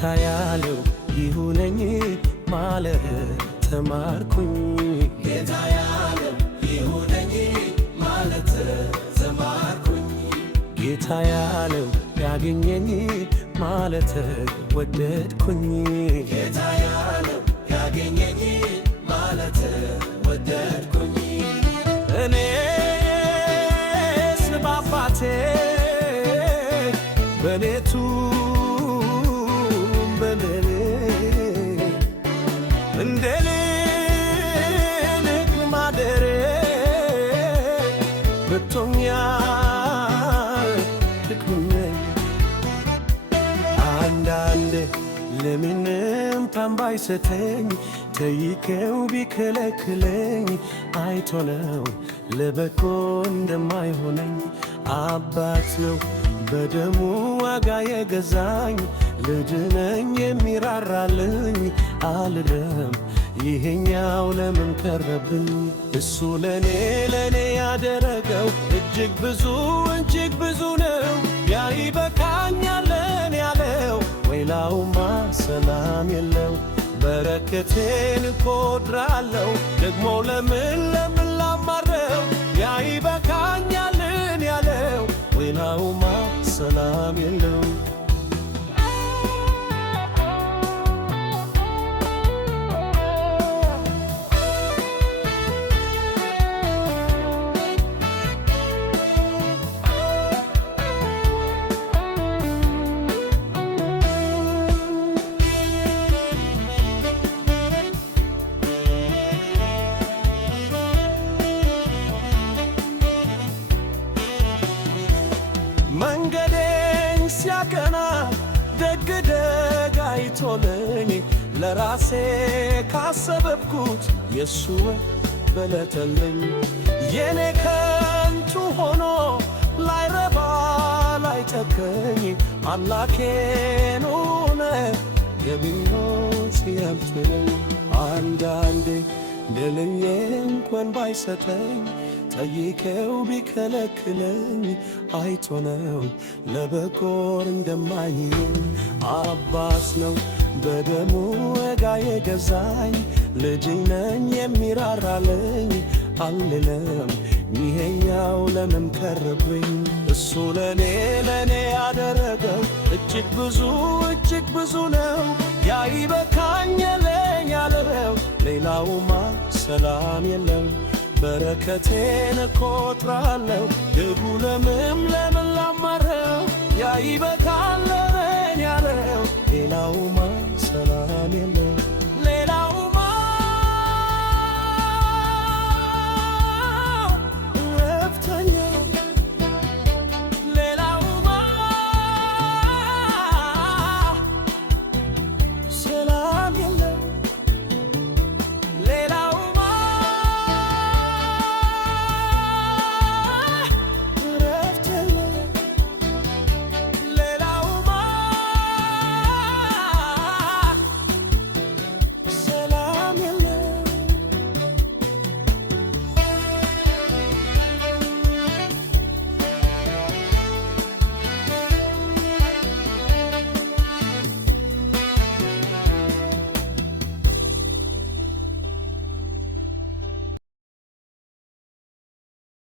ጌታ ያለው ይሁነኝ ማለት ተማርኩኝ። ጌታ ያለው ይሁነኝ ማለት ተማርኩኝ። ጌታ ያለው ያገኘኝ ማለት ወደድኩኝ። ጌታ ያለው ያገኘኝ ማለት ወደድኩኝ። እኔስ በአባቴ በሌቱ በሌሌ እንደ ልክ ማደሬ ብቶኛል ጥቅምነኝ። አንዳንዴ ለምንም ታምባይሰተኝ ጠይቄው ቢከለክለኝ አይቶ ነው ለበጎ እንደማይሆነኝ። አባት ነው በደሙ ዋጋ የገዛኝ ልጅ ነኝ የሚራራልኝ አልልም ይሄኛው ለምን ቀረብኝ። እሱ ለኔ ያደረገው እጅግ ብዙ ነው። ያ ይበቃኛለን ያለው ሌላውማ ሰላም የለው። በረከቴን እቆጥራለሁ ደግሞ ለምን ላማረው። ያ ይበቃኛልን ያለው ሌላውማ ሰላም የለው። መንገዴን ሲያቀና ደግ አይቶልኝ ለራሴ ካሰበብኩት የሱ በለጠልኝ። የኔ ከንቱ ሆኖ ላይረባ ላይጠቅመኝ አምላኬን ሆነ የሚኖት ሲያልፍኝ። አንዳንዴ ልልዬ እንኳን ባይሰጠኝ ጠይቄው ቢከለክለኝ አይቶ ነው ለበጎር እንደማይሆን። አባት ነው በደሙ ዋጋ የገዛኝ ልጅ ነኝ የሚራራልኝ አልልም ይሄኛው ለምን ቀረብኝ። እሱ ለኔ ያደረገው እጅግ ብዙ ነው። ያ ይበቃኛለኝ ያለው ሌላውማ ሰላም የለው። በረከቴን እቆጥራለሁ ግቡ ለምን ላማረው። ያ